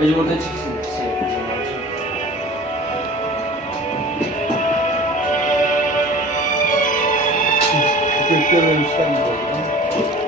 Acaba orada çıksın. Şey yapacağım abi. Kökler ölmüşler gibi oldu.